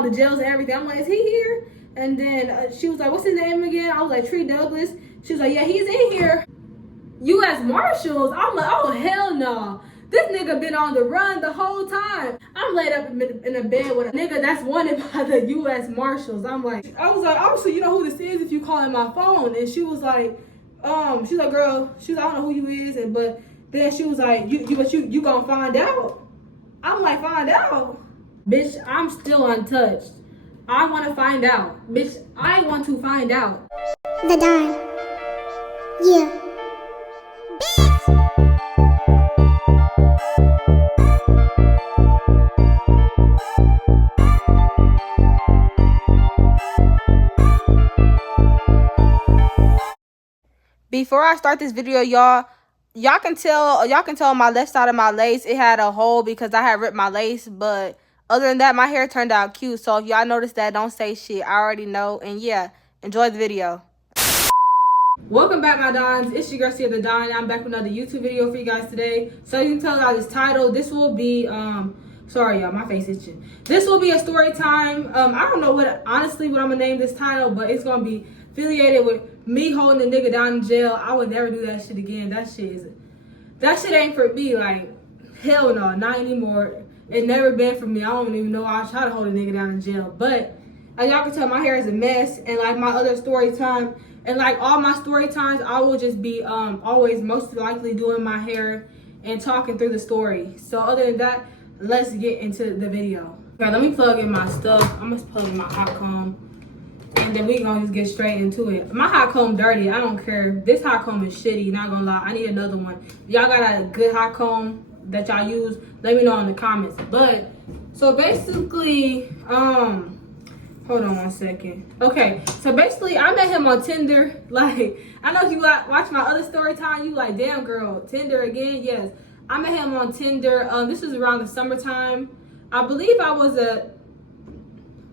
all the jails and everything. I'm like, is he here? And then she was like, what's his name again? I was like, Tree Douglas. She was like, yeah, he's in here. US Marshals. I'm like, oh, hell no. This nigga been on the run the whole time. I'm laid up in a bed with a nigga that's wanted by the US Marshals. I was like, obviously you know who this is if you calling my phone. And she was like, she's like, girl, she's like, I don't know who you is, but then she was like, you gonna find out. I'm like, find out? Bitch, I'm still untouched. I wanna find out. Bitch, I want to find out. The Don. Yeah. Before I start this video, y'all can tell my left side of my lace, it had a hole because I had ripped my lace, but other than that, my hair turned out cute. So if y'all notice that, don't say shit. I already know. And yeah, enjoy the video. Welcome back, my Dons. It's your girl, Sia the Don. I'm back with another YouTube video for you guys today. So you can tell by this title, this will be, sorry y'all, my face itching. This will be a story time. I don't know honestly what I'm gonna name this title, but it's gonna be affiliated with me holding the nigga down in jail. I would never do that shit again. That shit ain't for me. Like, hell no, not anymore. It never been for me. I don't even know why I try to hold a nigga down in jail. But as y'all can tell, my hair is a mess. And like my other story time, and like all my story times, I will just be always most likely doing my hair and talking through the story. So other than that, let's get into the video. Okay, let me plug in my stuff. I'm gonna plug in my hot comb. And then we gonna just get straight into it. My hot comb dirty, I don't care. This hot comb is shitty, not gonna lie. I need another one. Y'all got a good hot comb that y'all use, let me know in the comments. But so basically, hold on one second. Okay, so basically I met him on Tinder. Like, I know if you watch my other story time, you like, damn girl, Tinder again. Yes, I met him on Tinder. This is around the summertime. I believe I was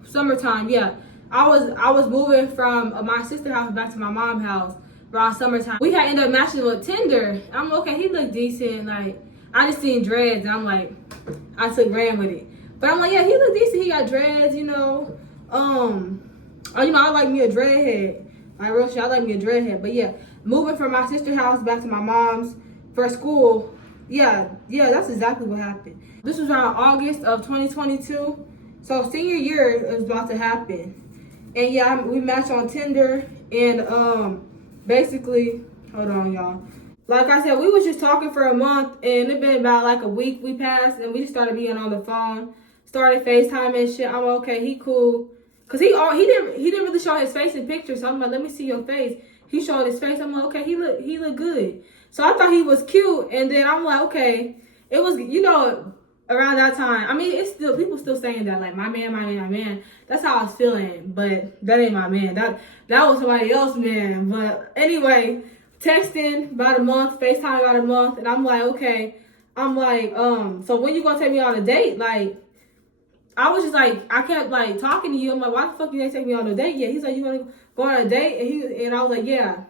summertime, yeah. I was moving from my sister's house back to my mom's house around summertime. We had ended up matching with Tinder. I'm okay, he looked decent. Like, I just seen dreads and I'm like, I ran with it. But I'm like, yeah, he looked decent. He got dreads, you know. I like me a dreadhead. Like, real shit, I like me a dreadhead. But yeah, moving from my sister's house back to my mom's for school. Yeah, that's exactly what happened. This was around August of 2022. So senior year is about to happen. And yeah, we matched on Tinder, and basically, hold on y'all. Like I said, we was just talking for a month, and it been about like a week we passed, and we just started being on the phone, started FaceTime and shit. I'm like, okay, he cool, cause he didn't really show his face in pictures. So I'm like, let me see your face. He showed his face. I'm like, okay, he look good. So I thought he was cute, and then I'm like, okay, it was, you know, around that time. I mean, it's still, people still saying that, like, my man. That's how I was feeling, but that ain't my man. That was somebody else's man. But anyway, texting about a month, FaceTime about a month, and I'm like, okay. I'm like, so when you gonna take me on a date? Like, I was just like, I kept like talking to you. I'm like, why the fuck you ain't take me on a date yet? He's like, you wanna go on a date? And I was like, yeah.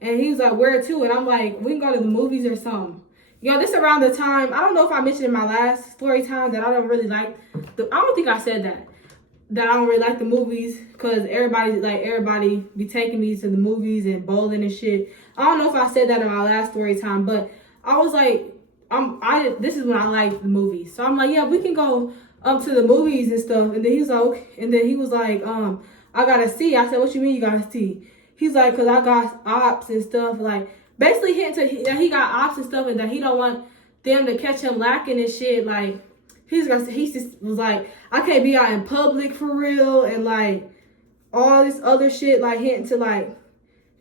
And he was like, where to? And I'm like, we can go to the movies or something. Yo, this around the time, I don't know if I mentioned in my last story time that I don't really like, I don't think I said that I don't really like the movies, because everybody be taking me to the movies and bowling and shit. I don't know if I said that in my last story time, but I was like, this is when I like the movies. So I'm like, yeah, we can go to the movies and stuff. And then he was like, okay. And then he was like, I gotta see. I said, what you mean you gotta see? He's like, cause I got ops and stuff, like, basically hinting that he got ops and stuff, and that he don't want them to catch him lacking and shit. Like, he just was like, I can't be out in public for real, and like all this other shit, like hinting to like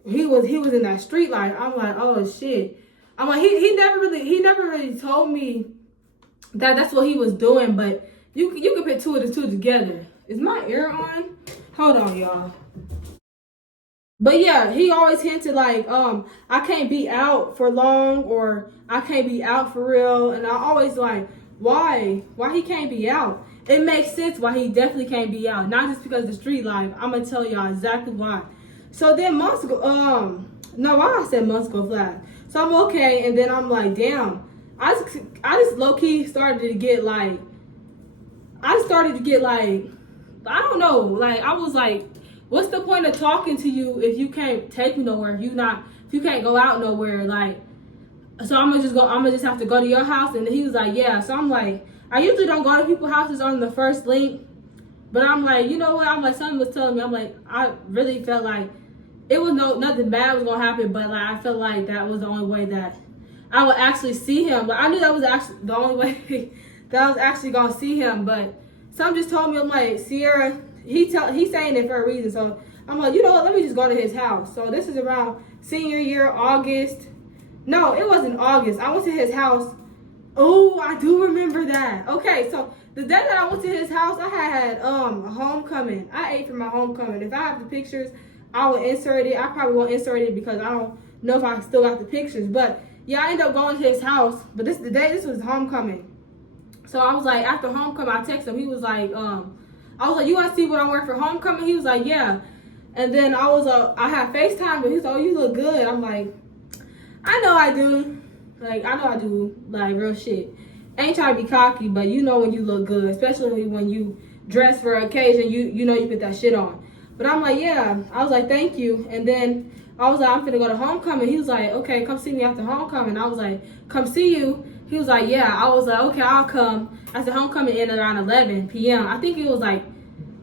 he was in that street life. I'm like, oh shit. I'm like, he never really told me that that's what he was doing, but you can put two and two together. Is my ear on? Hold on, y'all. But yeah, he always hinted like, I can't be out for long, or I can't be out for real. And I always like, why he can't be out? It makes sense why he definitely can't be out. Not just because of the street life. I'm gonna tell y'all exactly why. So then months go, why I said months go flat. So I'm okay, and then I'm like, damn. I just low key started to get like I don't know. Like, I was like, what's the point of talking to you if you can't take me nowhere? If you can't go out nowhere, like, so I'm gonna just have to go to your house. And he was like, yeah. So I'm like, I usually don't go to people's houses on the first link, but I'm like, you know what? I'm like, something was telling me. I'm like, I really felt like it was nothing bad was gonna happen, but like I felt like that was the only way that I would actually see him. But I knew that was actually the only way that I was actually gonna see him. But something just told me, I'm like, Sierra, he's saying it for a reason. So I'm like, you know what? Let me just go to his house. So this is around senior year, August. No, it wasn't August. I went to his house. Oh, I do remember that. Okay, so the day that I went to his house, I had a homecoming. I ate for my homecoming. If I have the pictures, I will insert it. I probably won't insert it because I don't know if I still got the pictures. But yeah, I ended up going to his house. But this was homecoming. So I was like, after homecoming, I texted him. He was like, I was like, you want to see what I'm wearing for homecoming? He was like, yeah. And then I had FaceTime, but he was like, oh, you look good. I'm like, I know I do. Like, I know I do. Like, real shit. Ain't trying to be cocky, but you know when you look good, especially when you dress for an occasion, you know you put that shit on. But I'm like, yeah. I was like, thank you. And then I was like, I'm finna go to homecoming. He was like, okay, come see me after homecoming. I was like, come see you. He was like, yeah. I was like, okay, I'll come. I said, homecoming ended around 11 p.m. I think it was like,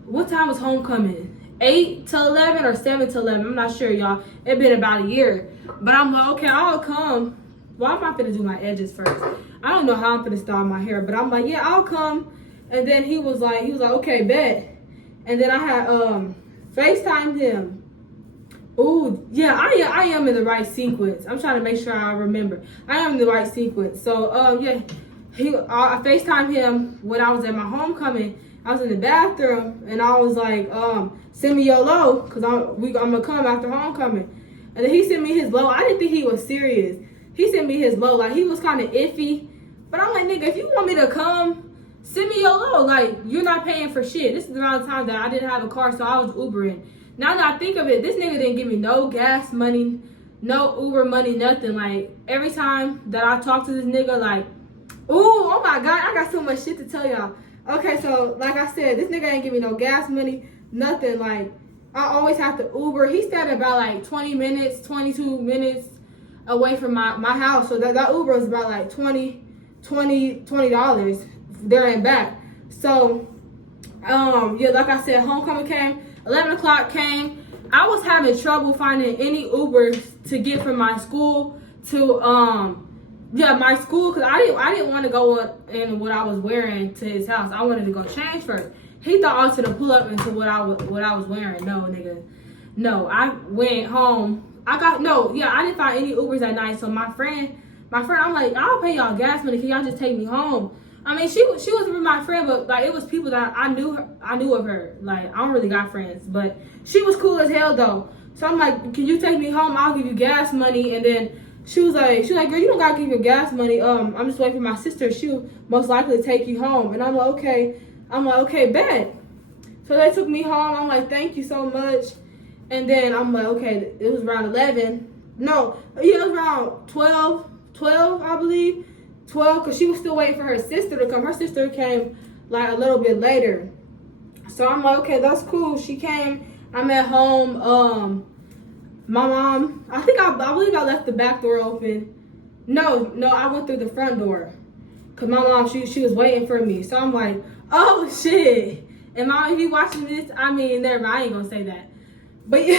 what time was homecoming? 8 to 11 or 7 to 11. I'm not sure, y'all. It been about a year. But I'm like, okay, I'll come. Well, I'm not gonna do my edges first. I don't know how I'm gonna style my hair, but I'm like, yeah, I'll come. And then he was like, okay, bet. And then I had FaceTimed him. Ooh, yeah, I am in the right sequence. I'm trying to make sure I remember. I am in the right sequence. So yeah, I FaceTimed him when I was at my homecoming. I was in the bathroom and I was like, send me your low, cause I'm gonna come after homecoming. And then he sent me his low. I didn't think he was serious. He sent me his low, like he was kind of iffy. But I'm like, nigga, if you want me to come, send me your low. Like, you're not paying for shit. This is around the time that I didn't have a car, so I was Ubering. Now that I think of it, this nigga didn't give me no gas money, no Uber money, nothing. Like, every time that I talk to this nigga, like, ooh, oh my God, I got so much shit to tell y'all. Okay, so like I said, this nigga ain't give me no gas money, nothing. Like, I always have to Uber. He stayed about like 20 minutes, 22 minutes away from my house. So that Uber was about like $20 there and back. So, yeah, like I said, homecoming came, 11 o'clock came. I was having trouble finding any Ubers to get from my school to, my school, because I didn't want to go in what I was wearing to his house. I wanted to go change first. He thought I was going to pull up into what I was wearing. No, nigga. No, I went home. I didn't find any Ubers that night. So my friend, I'm like, I'll pay y'all gas money. Can y'all just take me home? I mean, she was my friend, but like it was people that I knew of her. Like, I don't really got friends, but she was cool as hell though. So I'm like, can you take me home? I'll give you gas money. And then she was like, girl, you don't gotta give your gas money. I'm just waiting for my sister. She'll most likely take you home. And I'm like, okay. Bet. So they took me home. I'm like, thank you so much. And then I'm like, okay, it was around 11. No, yeah, it was around 12, I believe. 12, because she was still waiting for her sister to come. Her sister came like a little bit later. So I'm like, okay, that's cool. She came. I'm at home. My mom, I believe I left the back door open. No, I went through the front door. Because my mom, she was waiting for me. So I'm like, oh, shit. And mom, if you watching this, I mean, never mind, I ain't going to say that. But yeah,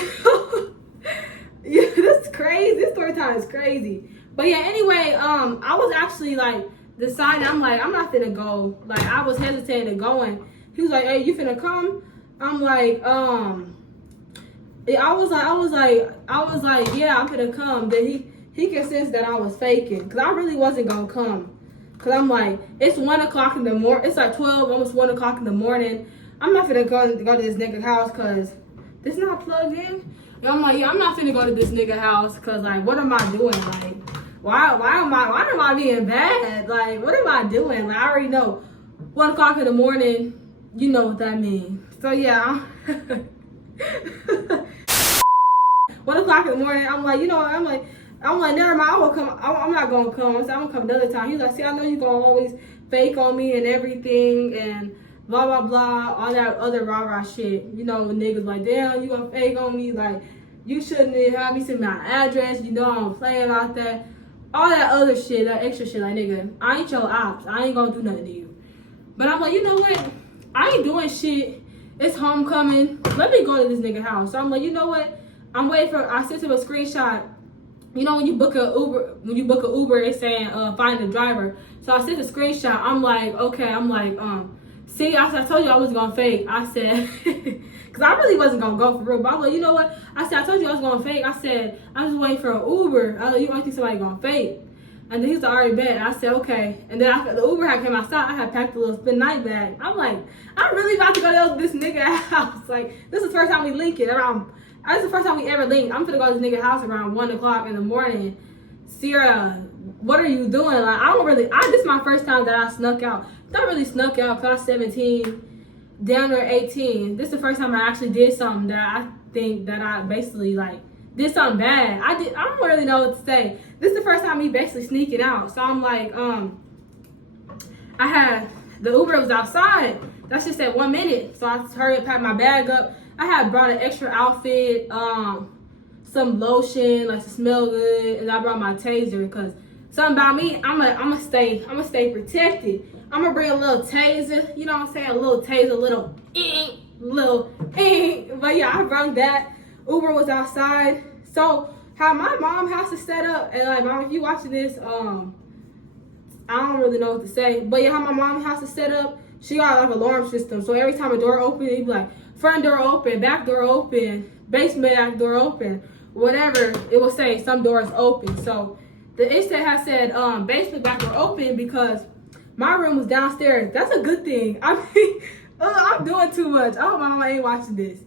that's crazy. This story time is crazy. But yeah, anyway, I was actually like deciding, I'm like, I'm not finna go. Like, I was hesitating going. He was like, hey, you finna come? I'm like, I was like, yeah, I'm finna come. Then he could sense that I was faking, because I really wasn't gonna come. Because I'm like, it's 1 o'clock in the morning. It's like 12, almost 1 o'clock in the morning. I'm not finna go to this nigga house because this not plugged in. And I'm like, yeah, I'm not finna go to this nigga house because, like, what am I doing? Like, why am I being bad? Like, what am I doing? Like, I already know 1 o'clock in the morning, you know what that means. So yeah, 1 o'clock in the morning, I'm like, you know what, I'm like, never mind, I will come. I'm not gonna come. I said, I'm gonna come another time. He was like, see, I know you gonna always fake on me and everything, and blah, blah, blah, all that other rah-rah shit. You know, when niggas like, damn, you gonna fake on me, like, you shouldn't have me send my address, you know I don't play about that. All that other shit, that extra shit, like, nigga, I ain't your ops. I ain't gonna do nothing to you. But I'm like, you know what? I ain't doing shit. It's homecoming. Let me go to this nigga house. So I'm like, you know what? I'm waiting for, I sent him a screenshot. You know when you book a Uber, it's saying find the driver. So I sent a screenshot. I'm like, okay, see, I told you I was gonna fake. I said, because I really wasn't gonna go for real. But I'm like, you know what? I said, I told you I was gonna fake. I said, I'm just waiting for an Uber. I was like, you don't think somebody gonna fake? And then he's already bet. I said, okay. And then after the Uber had came outside, I had packed a little spin night bag. I'm like, I'm really about to go to this nigga house. Like, this is the first time we link it around. This is the first time we ever linked. I'm gonna go to this nigga house around 1 o'clock in the morning. Sierra, what are you doing? Like, this is my first time that I snuck out. Not really snuck out, because I was 17, down there 18. This is the first time I actually did something that I think that I basically, like, did something bad. I don't really know what to say. This is the first time me basically sneaking out. So I'm like, I had, the Uber was outside. That's just at 1 minute. So I hurried and packed my bag up. I had brought an extra outfit, some lotion, like to smell good, and I brought my taser, because something about me, I'm gonna stay protected. I'm gonna bring a little taser, you know what I'm saying? A little taser, a little. But yeah, I brought that. Uber was outside. So how my mom house is set up, and like, mom, if you watching this, I don't really know what to say, but yeah, how my mom's house is set up, she got like an alarm system. So every time a door opens, it'd be like, front door open, back door open, basement back door open, whatever, it will say some doors open. So the instant has said basement back door open because my room was downstairs. That's a good thing. I mean, I'm doing too much. I hope my mama ain't watching this.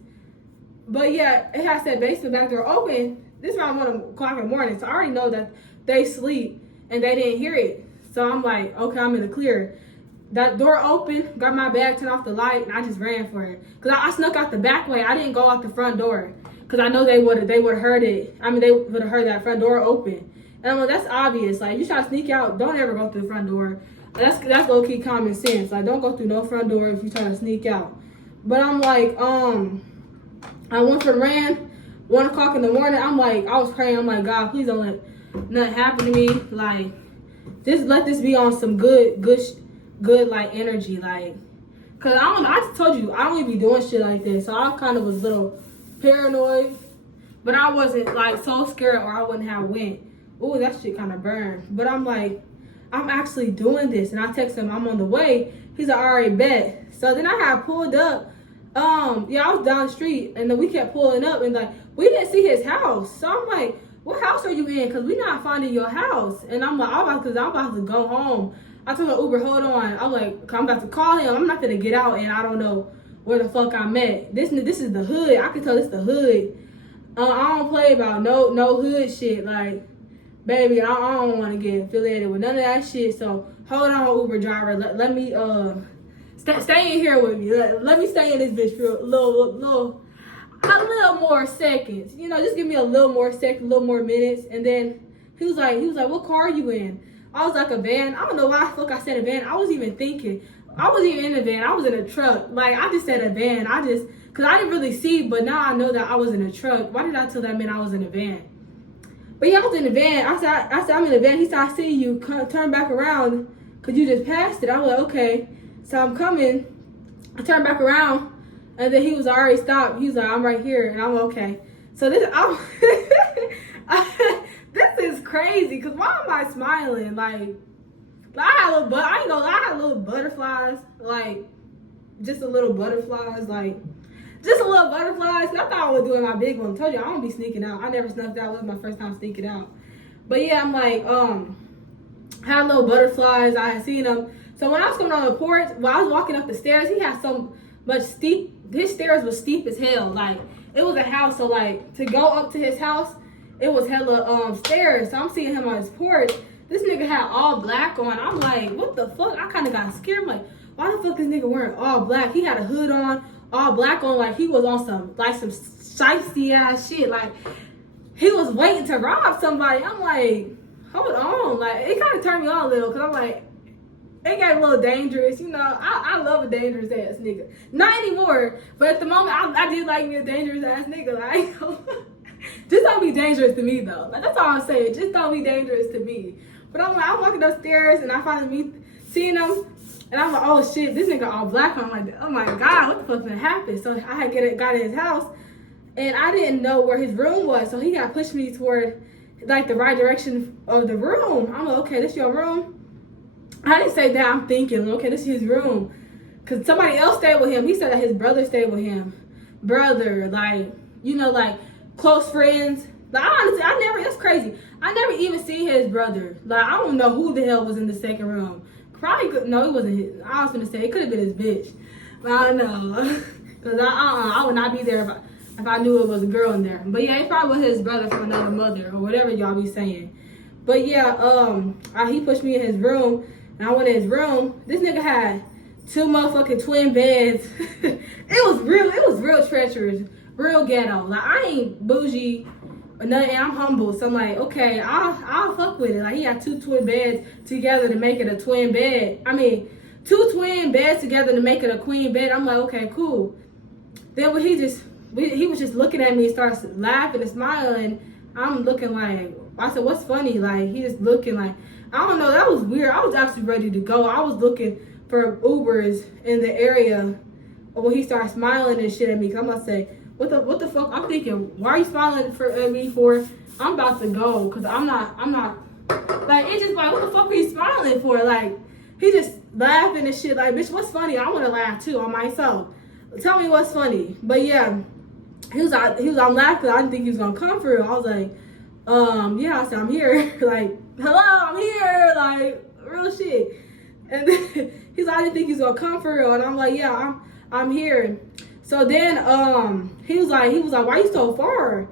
But yeah, it has said basement back door open. This is around 1 o'clock in the morning, so I already know that they sleep and they didn't hear it. So I'm like, okay, I'm in the clear. That door open, got my bag, turned off the light, and I just ran for it. Because I snuck out the back way. I didn't go out the front door. Because I know they would have heard it. I mean, they would have heard that front door open. And I'm like, that's obvious. Like, you try to sneak out, don't ever go through the front door. That's low-key common sense. Like, don't go through no front door if you try to sneak out. But I'm like, I went for the ran, 1 o'clock in the morning. I'm like, I was praying. I'm like, God, please don't let nothing happen to me. Like, just let this be on some good like energy, like, cause I don't know, I just told you I don't even be doing shit like this, so I kind of was a little paranoid, but I wasn't like so scared or I wouldn't have went. Oh, that shit kind of burned. But I'm like, I'm actually doing this, and I text him I'm on the way. He's like, already bet. So then I had pulled up. Yeah, I was down the street, and then we kept pulling up, and like we didn't see his house. So I'm like, what house are you in? Cause we not finding your house. And I'm like, I'm about to go home. I told the Uber, hold on. I'm like, I'm about to call him. I'm not gonna get out, and I don't know where the fuck I'm at. This is the hood. I can tell this the hood. I don't play about no hood shit. Like, baby, I don't want to get affiliated with none of that shit. So hold on, Uber driver. Let me stay in here with me. Let me stay in this bitch for a little more seconds. You know, just give me a little more seconds, a little more minutes. And then he was like, what car are you in? I was like, a van. I don't know why the fuck I said a van. I wasn't even thinking. I wasn't even in a van. I was in a truck. Like, I just said a van. Because I didn't really see, but now I know that I was in a truck. Why did I tell that man I was in a van? But yeah, I was in the van. I said, I'm in the van. He said, I see you. Turn back around because you just passed it. I was like, okay. So I'm coming. I turned back around, and then he was already stopped. He was like, I'm right here, and I'm okay. So this is crazy, because why am I smiling? Like I had a little, I ain't gonna lie, I had little butterflies, like, just a little butterflies, like, just a little butterflies. I thought I was doing my big one. I told you, I don't be sneaking out. I never snuck out. It was my first time sneaking out. But yeah, I'm like, had little butterflies. I had seen them. So when I was coming on the porch, when I was walking up the stairs, he had so much steep, his stairs was steep as hell. Like, it was a house, so like, to go up to his house, it was hella stairs. So I'm seeing him on his porch. This nigga had all black on. I'm like, what the fuck? I kind of got scared. I'm like, why the fuck this nigga wearing all black? He had a hood on, all black on, like he was on some shiesty ass shit. Like, he was waiting to rob somebody. I'm like, hold on. Like, it kind of turned me on a little, because I'm like, it got a little dangerous, you know. I love a dangerous ass nigga. Not anymore, but at the moment, I did like me a dangerous ass nigga. Like, just don't be dangerous to me though. Like, that's all I'm saying. Just don't be dangerous to me. But I'm walking upstairs and I finally seeing him, and I'm like, oh shit, this nigga all black. I'm like, oh my god, what the fuck gonna happen? So I had got in his house, and I didn't know where his room was, so he got pushed me toward like the right direction of the room. I'm like, okay, this your room? I didn't say that. I'm thinking, okay, this is his room, cause somebody else stayed with him. He said that his brother stayed with him. Brother, like, you know, like close friends. Like, honestly, it's crazy. I never even seen his brother. Like, I don't know who the hell was in the second room. Probably no, it wasn't his. I was gonna say it could have been his bitch, but I don't know, cause I would not be there if I knew it was a girl in there. But yeah, it probably was his brother from another mother or whatever y'all be saying. But yeah, he pushed me in his room, and I went in his room. This nigga had 2 motherfucking twin beds. It was real treacherous, real ghetto. Like, I ain't bougie or nothing. I'm humble, so I'm like, okay, I'll fuck with it. Like, he had 2 twin beds together to make it a twin bed. I mean, 2 twin beds together to make it a queen bed. I'm like, okay, cool. Then when he was just looking at me and starts laughing and smiling. I'm looking like, I said, what's funny? Like, he just looking like, I don't know, that was weird. I was actually ready to go. I was looking for Ubers in the area when he started smiling and shit at me. Cause I'm gonna say, what the fuck? I'm thinking, why are you smiling at me for? I'm about to go, cause I'm not, like, it's just like, what the fuck are you smiling for? Like, he just laughing and shit, like, bitch, what's funny? I wanna laugh too on myself. Tell me what's funny. But yeah, I'm laughing, I didn't think he was gonna come for real. I was like, yeah, I said, I'm here. Like, hello, I'm here, like, real shit. And then he's like, I didn't think he was gonna come for real. And I'm like, yeah, I'm here. So then he was like, why you so far?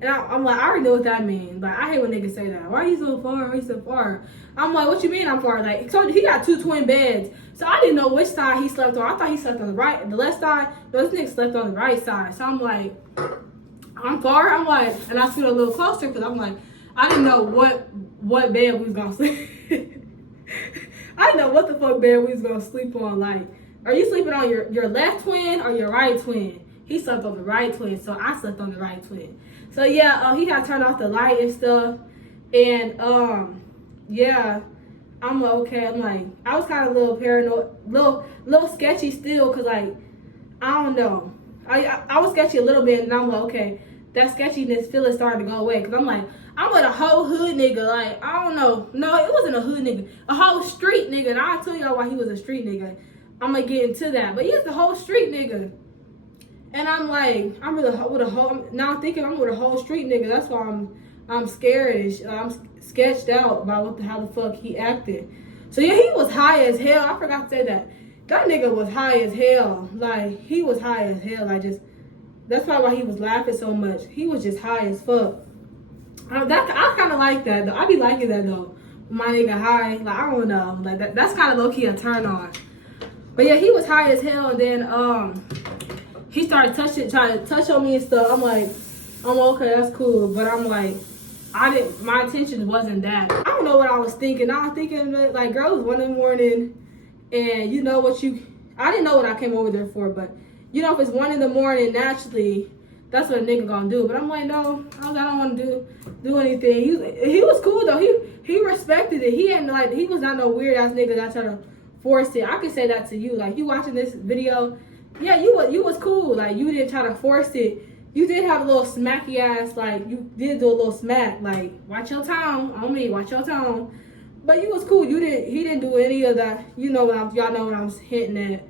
And I'm like, I already know what that means. Like, I hate when niggas say that. Why you so far? Why you so far? I'm like, what you mean I'm far? Like, so he got 2 twin beds. So I didn't know which side he slept on. I thought he slept on the left side. No, this nigga slept on the right side. So I'm like, I'm far. I'm like, and I stood a little closer because I'm like, I didn't know what bed we was gonna sleep. I didn't know what the fuck bed we was gonna sleep on. Like, are you sleeping on your left twin or your right twin? He slept on the right twin, so I slept on the right twin. So yeah, he got turned off the light and stuff, and yeah, I'm like, okay. I'm like, I was kind of a little paranoid, little sketchy still, cause like, I don't know, I was sketchy a little bit, and I'm like, okay, that sketchiness feeling started to go away, cause I'm like, I'm with a whole hood nigga. Like, I don't know, no, it wasn't a hood nigga, a whole street nigga, and I'll tell y'all why he was a street nigga. I'm gonna get into that, but he's the whole street nigga. And I'm like, I'm with a whole, now I'm thinking I'm with a whole street nigga. That's why I'm scared. I'm sketched out by how the fuck he acted. So yeah, he was high as hell. I forgot to say that. That nigga was high as hell. Like, he was high as hell. That's probably why he was laughing so much. He was just high as fuck. I kind of like that though. I be liking that though. My nigga high. Like, I don't know. Like, that's kind of low key a turn on. But yeah, he was high as hell, and then he started trying to touch on me and stuff. I'm like, I'm okay, that's cool. But I'm like, my intention wasn't that. I don't know what I was thinking. I was thinking that, like, girl, it was 1 in the morning, and you know what I didn't know what I came over there for, but you know, if it's 1 in the morning, naturally, that's what a nigga gonna do. But I'm like, no, I don't want to do anything. He was cool though. He respected it. He was not no weird ass nigga that tried to force it. I can say that to you. Like, you watching this video, yeah, you was cool. Like, you didn't try to force it. You did have a little smacky ass, like, you did do a little smack, like, watch your tone on me, watch your tone. But you was cool. He didn't do any of that. You know y'all know what I was hinting at.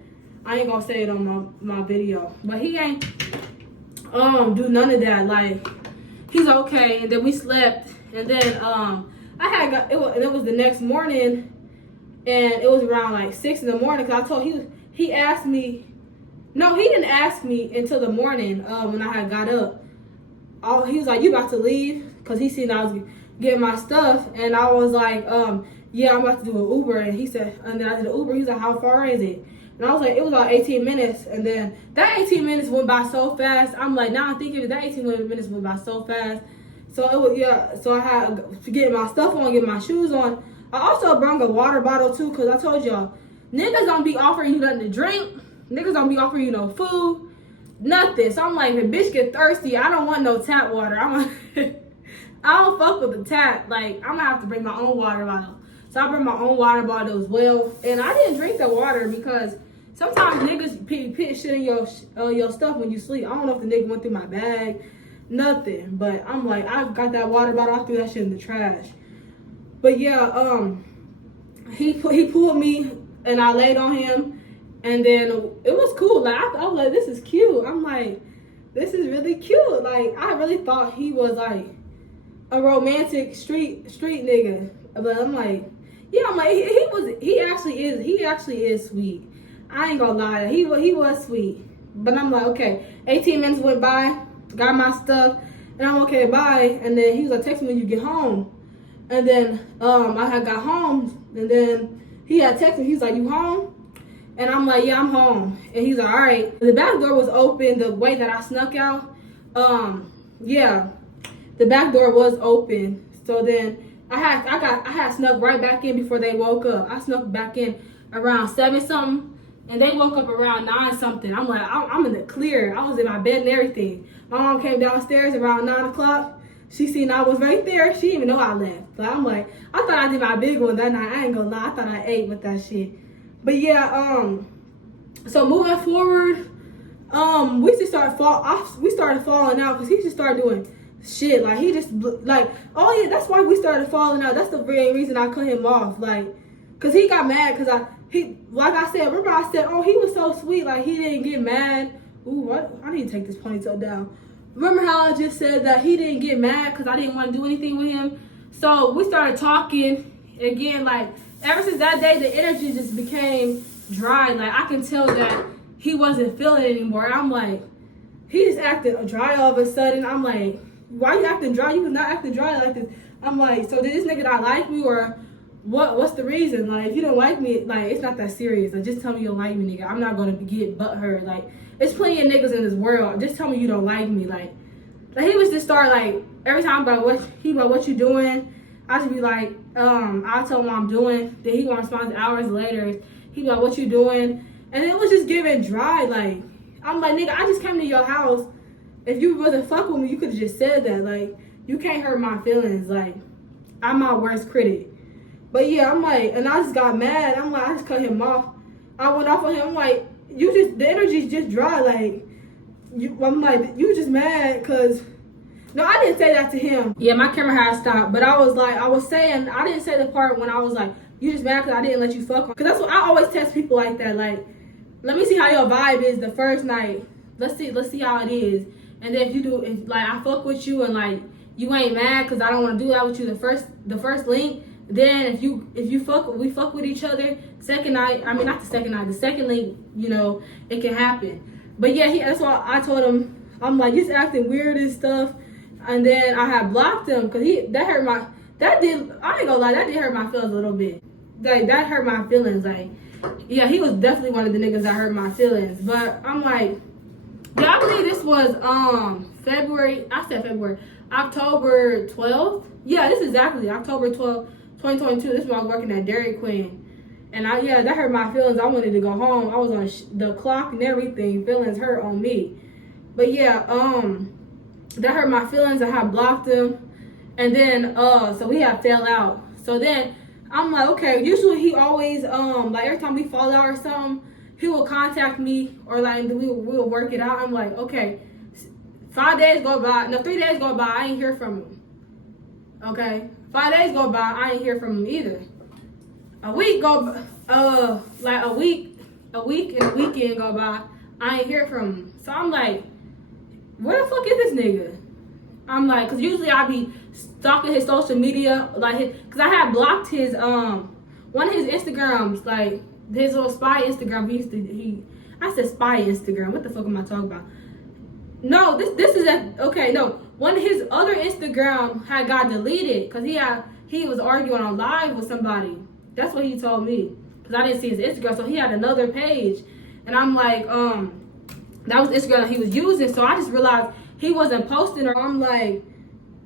I ain't gonna say it on my video. But he ain't do none of that. Like, he's okay. And then we slept, and then it was the next morning. And it was around like 6 in the morning, because I told he asked me. No, he didn't ask me until the morning when I had got up. He was like, you about to leave? Because he seen I was getting my stuff. And I was like, yeah, I'm about to do an Uber. And he said, and then I did an Uber. He was like, how far is it? And I was like, it was about 18 minutes. And then that 18 minutes went by so fast. I'm like, now I'm thinking that 18 minutes went by so fast. So it was, yeah, so I had to get my stuff on, get my shoes on. I also brought a water bottle too, cause I told y'all, niggas don't be offering you nothing to drink. Niggas don't be offering you no food, nothing. So I'm like, if a bitch get thirsty, I don't want no tap water. I don't fuck with the tap. Like, I'm gonna have to bring my own water bottle. So I bring my own water bottle as well. And I didn't drink the water because sometimes niggas put shit in your stuff when you sleep. I don't know if the nigga went through my bag, nothing. But I'm like, I got that water bottle. I threw that shit in the trash. But yeah, he pulled me and I laid on him. And then it was cool. Like, I was like, this is cute. I'm like, this is really cute. Like, I really thought he was like a romantic street nigga. But I'm like, yeah, I'm like, he actually is sweet. I ain't gonna lie, he was sweet. But I'm like, okay, 18 minutes went by, got my stuff, and I'm okay, bye. And then he was like, text me when you get home. And then I had got home, and then he had texted me, he's like, you home? And I'm like, yeah, I'm home. And he's like, all right. The back door was open the way that I snuck out. Yeah, the back door was open. So then I had snuck right back in before they woke up. I snuck back in around 7 something, and they woke up around 9 something. I'm like, I'm in the clear. I was in my bed and everything. My mom came downstairs around 9 o'clock. She seen I was right there. She didn't even know I left. But I'm like, I thought I did my big one that night. I ain't gonna lie. I thought I ate with that shit. But yeah, so moving forward, we started falling out because he just started doing shit. Like, he just, like, oh yeah, that's why we started falling out. That's the main reason I cut him off. Like, because he got mad because like I said, remember I said, oh, he was so sweet. Like, he didn't get mad. Ooh, what? I need to take this ponytail down. Remember how I just said that he didn't get mad because I didn't want to do anything with him? So we started talking again. Like, ever since that day, the energy just became dry. Like, I can tell that he wasn't feeling it anymore. I'm like, he just acted dry all of a sudden. I'm like, why you acting dry? You was not acting dry like this. I'm like, so did this nigga not like me, or what's the reason? Like, if you don't like me, like, it's not that serious. Like, just tell me you don't like me, nigga. I'm not gonna get butthurt. Like, there's plenty of niggas in this world. Just tell me you don't like me. Like he was just start, like, every time about what you doing, I just be like, I'll tell him what I'm doing. Then he gonna respond hours later. He be like, what you doing? And it was just giving dry. Like, I'm like, nigga, I just came to your house. If you wasn't fuck with me, you could have just said that. Like, you can't hurt my feelings. Like, I'm my worst critic. But yeah, I'm like, and I just got mad. I'm like, I just cut him off. I went off on him. I'm like, the energy's just dry. Like, I'm like, you just mad because, no, I didn't say that to him. Yeah, my camera had stopped. But I was saying, I didn't say the part when I was like, you just mad because I didn't let you fuck. Because that's what I always test people like that. Like, let me see how your vibe is the first night. Let's see how it is. And then if like, I fuck with you and like, you ain't mad because I don't want to do that with you the first link. Then if we fuck with each other, second night, I mean, not the second night, the second link, you know, it can happen. But yeah, that's why I told him, I'm like, he's acting weird and stuff. And then I had blocked him because I ain't gonna lie, that did hurt my feelings a little bit. Like, that hurt my feelings. Like, yeah, he was definitely one of the niggas that hurt my feelings. But I'm like, yeah, I believe this was October 12th. Yeah, this is exactly October 12th, 2022. This is when I was working at Dairy Queen. And that hurt my feelings. I wanted to go home. I was on the clock and everything. Feelings hurt on me. But yeah, that hurt my feelings. I had blocked him. And then, so we had fell out. So then I'm like, okay, usually he always, like, every time we fall out or something, he will contact me, or like we'll work it out. I'm like, okay, 3 days go by, I ain't hear from him. Okay, 5 days go by, I ain't hear from him either. A week like a week and a weekend go by, I ain't hear from him. So I'm like, where the fuck is this nigga? I'm like, cause usually I be stalking his social media, like cause I had blocked his one of his Instagrams, like his little spy Instagram. I said spy Instagram. What the fuck am I talking about? No, this is one of his other Instagram had got deleted because he was arguing on live with somebody. That's what he told me, because I didn't see his Instagram, so he had another page. And I'm like, that was Instagram that he was using. So I just realized he wasn't posting, or I'm like,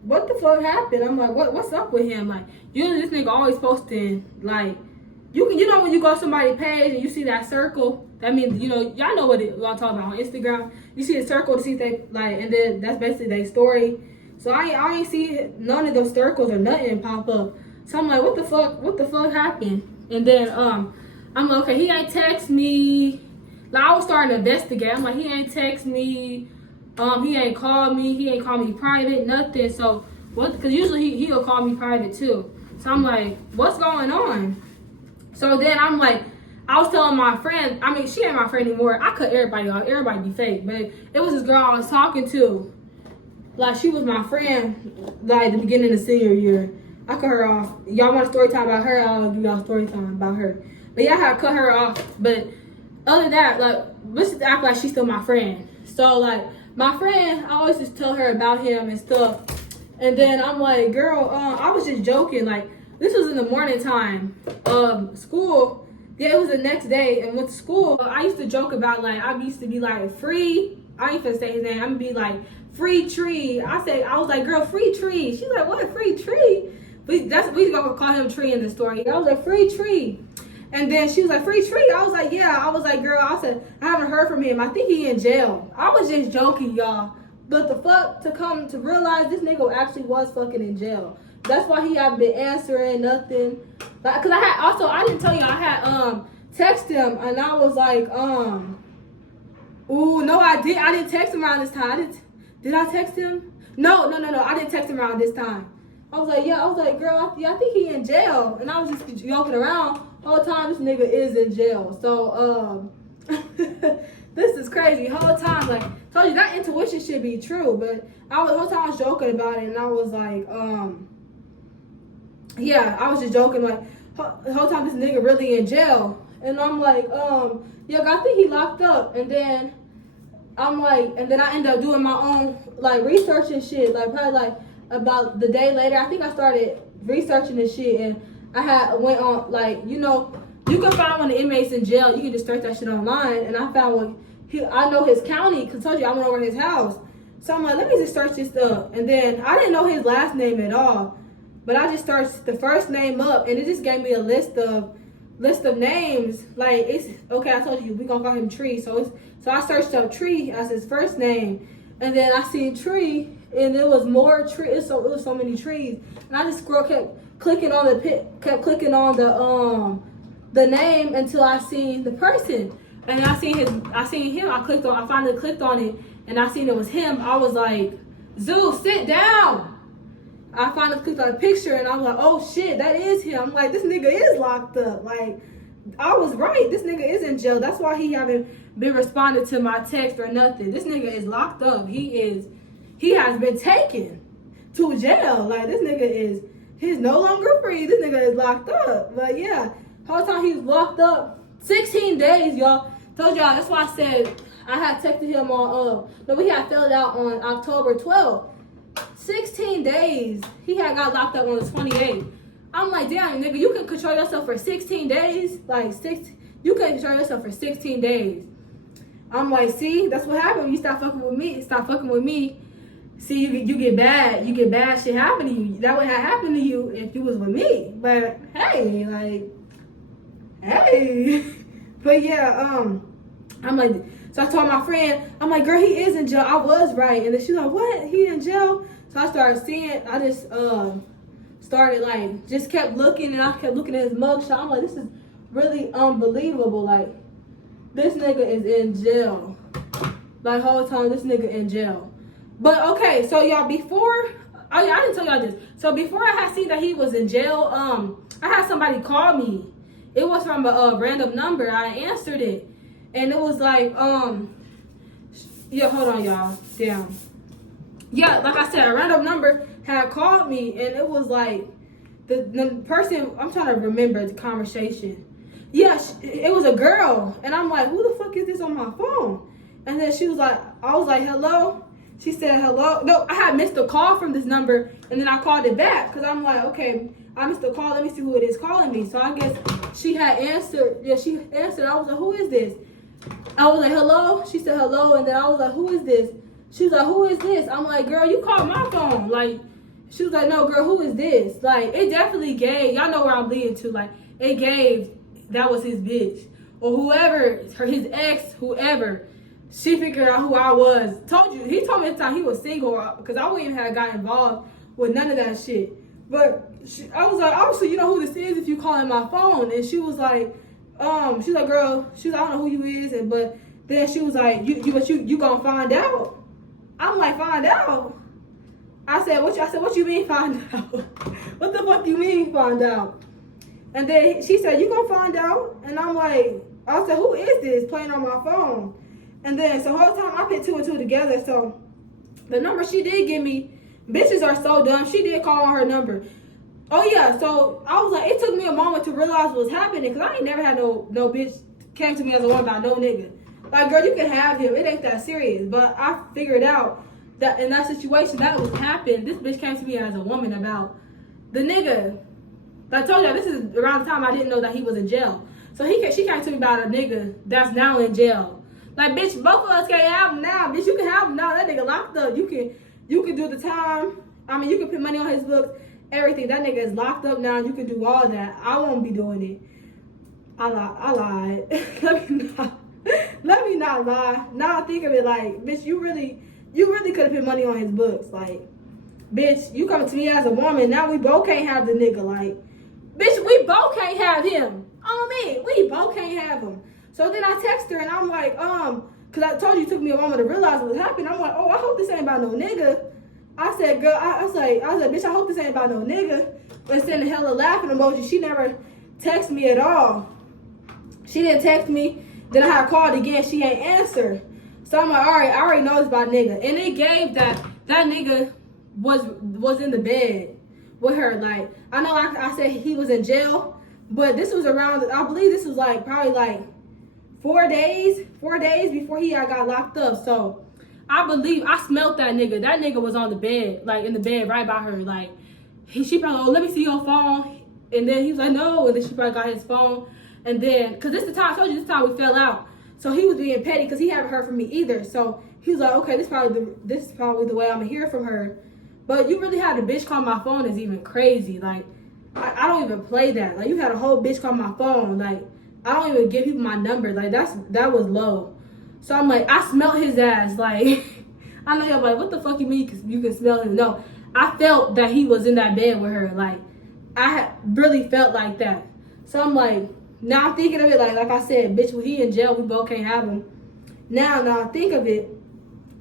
what the fuck happened? I'm like, what's up with him? Like, usually this nigga always posting, like, you know when you go to somebody's page and you see that circle, that means, you know, y'all know what I'm talking about on Instagram. You see a circle to see if they, like, and then that's basically their story. So I ain't see none of those circles or nothing pop up. So I'm like, what the fuck happened? And then, I'm like, okay, he ain't text me. Like, I was starting to investigate. I'm like, he ain't text me. He ain't called me. He ain't called me private, nothing. So, what? Because usually he'll call me private too. So I'm like, what's going on? So then I'm like, I was telling my friend, I mean, she ain't my friend anymore. I cut everybody off. Everybody be fake. But it was this girl I was talking to. Like, she was my friend, like, the beginning of senior year. I cut her off. Y'all want a story time about her? I'll give y'all a story time about her. But yeah, I had to cut her off. But other than that, like, let's just act like she's still my friend. So, like, my friend, I always just tell her about him and stuff. And then I'm like, girl, I was just joking. Like, this was in the morning time of school. Yeah, it was the next day. And went to school. I used to joke about, like, I used to be like, free. I ain't finna say his name. I'm gonna be like, free tree. I was like, girl, free tree. She's like, what, free tree? We gonna call him Tree in the story. I was like, free tree. And then she was like, free tree. I was like, yeah. I was like, girl, I said, I haven't heard from him. I think he in jail. I was just joking, y'all. But the fuck, to come to realize this nigga actually was fucking in jail. That's why he haven't been answering nothing. Like, cause I didn't tell you, I had text him and I was like, ooh, no, I didn't text him around this time. Did I text him? No, I didn't text him around this time. I was like, yeah, I was like, girl, I think he in jail. And I was just joking around. Whole time this nigga is in jail. So, this is crazy. Whole time, like, told you that intuition should be true. But whole time I was joking about it. And I was like, yeah, I was just joking. Like, the whole time this nigga really in jail. And I'm like, yeah, I think he locked up. And then I'm like, and then I end up doing my own, like, research and shit. Like, probably, like, about the day later, I think I started researching this shit, and I went on, like, you know, you can find when the inmate's in jail, you can just search that shit online, and I found one, I know his county, because I told you I went over to his house, so I'm like, let me just search this up, and then I didn't know his last name at all, but I just searched the first name up, and it just gave me a list of names, like, it's, okay, I told you, we gonna call him Tree, so I searched up Tree as his first name, and then I seen Tree, and there was more trees. It was so many trees, and I just kept clicking on the name until I seen the person, and I seen him. I finally clicked on it, and I seen it was him. I was like, Zeus, sit down. I finally clicked on the picture, and I was like, oh shit, that is him. I'm like, this nigga is locked up. Like, I was right. This nigga is in jail. That's why he haven't been responding to my text or nothing. This nigga is locked up. He has been taken to jail. Like, this nigga he's no longer free. This nigga is locked up. But yeah, whole time he's locked up. 16 days, y'all. Told y'all, that's why I said I had texted him on, we had filled out on October 12th. 16 days. He had got locked up on the 28th. I'm like, damn, nigga, you can control yourself for 16 days? Like, you can control yourself for 16 days. I'm like, see, that's what happened when you stop fucking with me. See, you get bad shit happen to you. That would have happened to you if you was with me. But hey, but yeah, I'm like, so I told my friend, I'm like, girl, he is in jail. I was right. And then she's like, what? He in jail? So I started seeing, I just started like, just kept looking, and I kept looking at his mugshot. I'm like, this is really unbelievable. Like, this nigga is in jail. Like, whole time, this nigga in jail. But okay, so y'all, I didn't tell y'all this. So before I had seen that he was in jail, I had somebody call me. It was from a random number. I answered it, and it was like, yeah, hold on, y'all. Damn. Yeah, like I said, a random number had called me, and it was like the person. I'm trying to remember the conversation. Yeah, it was a girl, and I'm like, who the fuck is this on my phone? And then she was like, I was like, hello. She said hello. No, I had missed a call from this number, and then I called it back because I'm like, okay, I missed a call. Let me see who it is calling me. So I guess she had answered. Yeah, she answered. I was like, who is this? I was like, hello. She said hello, and then I was like, who is this? She was like, who is this? I'm like, girl, you called my phone. Like, She was like, no, girl, who is this? Like, it definitely gave, y'all know where I'm leading to. Like, it gave, that was his bitch. Or whoever, his ex, whoever, she figured out who I was. He told me at the time he was single, because I wouldn't even have got involved with none of that shit. But I was like, obviously, you know who this is if you calling my phone. And she was like, she's like, girl, she's like, I don't know who you is. But then she was like, you gonna find out? I'm like, find out? I said, what you mean find out? What the fuck you mean find out? And then she said, you gonna find out? And I'm like, I said, who is this playing on my phone? And then, so the whole time I put two and two together. So the number she did give me, bitches are so dumb. She did call on her number. Oh yeah, so I was like, it took me a moment to realize what was happening, because I ain't never had no bitch came to me as a woman about no nigga. Like, girl, you can have him. It ain't that serious. But I figured out that in that situation that was happening, this bitch came to me as a woman about the nigga. I told y'all, this is around the time I didn't know that he was in jail. So she came to me about a nigga that's now in jail. Like, bitch, both of us can't have him now. Bitch, you can have him now. That nigga locked up. You can do the time. I mean, you can put money on his books, everything. That nigga is locked up now. You can do all that. I won't be doing it. I lied. Let me not lie. Now I think of it like, bitch, you really could have put money on his books. Like, bitch, you come to me as a woman. Now we both can't have the nigga. Like, bitch, we both can't have him. On me, we both can't have him. So then I text her and I'm like, because I told you it took me a moment to realize what was happening. I'm like, oh, I hope this ain't about no nigga. I said, girl, I was like, bitch, I hope this ain't about no nigga. And sending hella laughing emoji. She never texted me at all. She didn't text me. Then I had called again. She ain't answered. So I'm like, all right, I already know it's about nigga. And it gave that nigga was in the bed with her. Like, I know I said he was in jail, but this was around, I believe this was like probably like 4 days before he got locked up. So I believe I smelt that nigga. That nigga was on the bed, like in the bed right by her. Like, she probably, oh, let me see your phone. And then he was like, no. And then she probably got his phone. And then, because this is the time, I told you this time we fell out. So he was being petty because he hadn't heard from me either. So he was like, okay, this is probably the way I'm going to hear from her. But you really had a bitch call my phone is even crazy. Like, I don't even play that. Like, you had a whole bitch call my phone. Like, I don't even give people my number. Like, that was low. So I'm like, I smelled his ass. Like, I know y'all like, what the fuck you mean? Because you can smell him. No, I felt that he was in that bed with her. Like, I really felt like that. So I'm like, now I'm thinking of it like I said, bitch, when he in jail, we both can't have him. Now I think of it,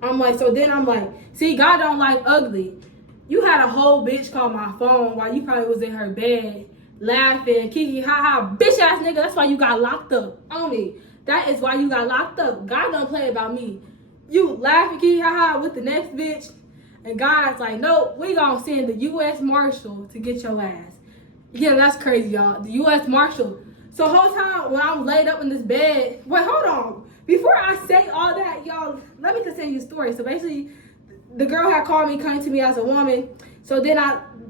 I'm like, so then I'm like, see, God don't like ugly. You had a whole bitch call my phone while you probably was in her bed, laughing, kiki, ha ha, bitch ass nigga, that's why you got locked up on me. That is why you got locked up. God don't play about me. You laughing, kiki, ha ha, with the next bitch, and God's like, nope, we gonna send the US Marshal to get your ass. Yeah, that's crazy, y'all. The US Marshal. So the whole time when I was laid up in this bed, wait, hold on. Before I say all that, y'all, let me continue the story. So basically, the girl had called me, coming to me as a woman. So then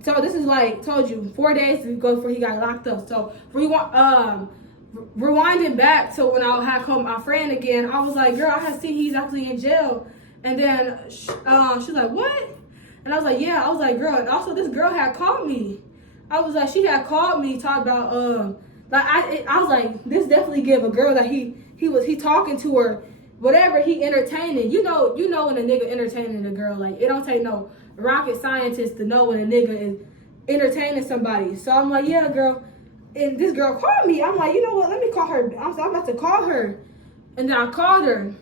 so this is like, told you, 4 days ago before he got locked up. So rewinding back to when I had called my friend again, I was like, girl, I had seen he's actually in jail. And then she was like, what? And I was like, yeah. I was like, girl, and also this girl had called me. I was like, she had called me, talking about, like, I was like, this definitely give a girl that he talking to her, whatever he entertaining. You know when a nigga entertaining a girl, like, it don't take no rocket scientist to know when a nigga is entertaining somebody. So I'm like, yeah, girl. And this girl called me. I'm like, you know what? Let me call her. I'm about to call her. And then I called her.